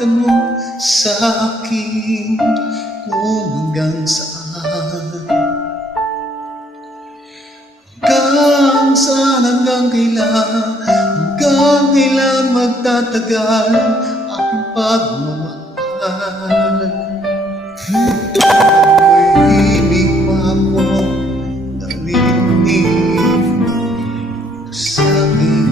Ipaliwanag mo sa akin kung hanggang saan, hanggang saan, hanggang kailan magtatagal aking pagmamahal. May ibig pa ako narinig sa aking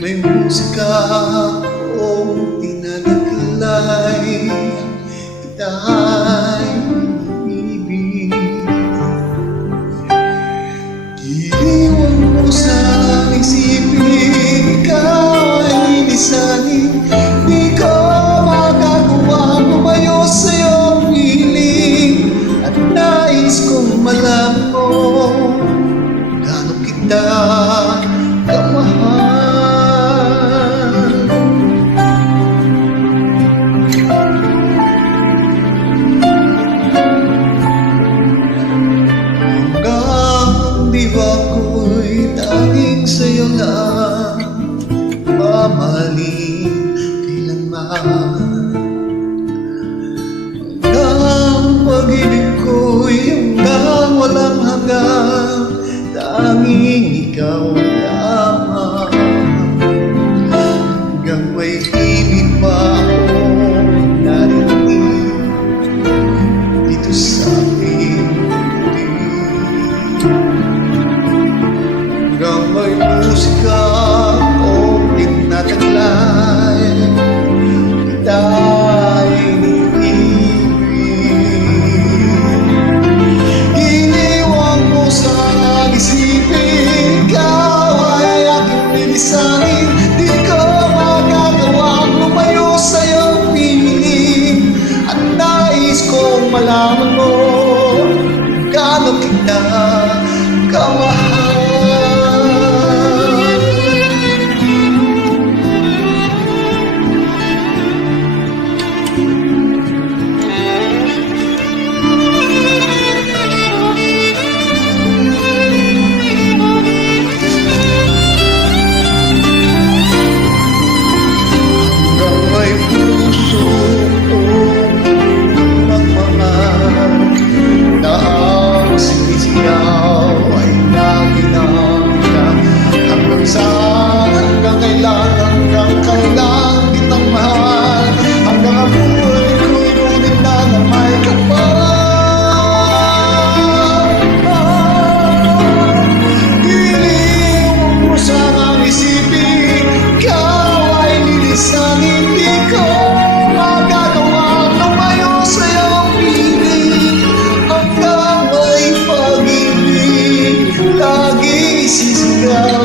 may musika akong tinalaglay, kita ay ibig. Iniwan mo sa isipin, ikaw ay lilisanin. Di ko magagawa lumayo sa iyong piling, at nais kong malaman mo gaano kita kamahal. Diba ko'y tanging sa'yo lang mamahalin kailanman. Hanggang pag-ibig ko'y hanggang walang hanggan, tanging ikaw lamang. Hanggang may ibig pa akong narinig dito sa aking hanggang may musika akong tinataglay, kita ay iniibig. Iniwan mo sa isipin, ikaw ay aking lilisanin. Di ko magagawang lumayo sa iyong piling, at nais kong malaman mo gaano kita kamahal. Sisigaw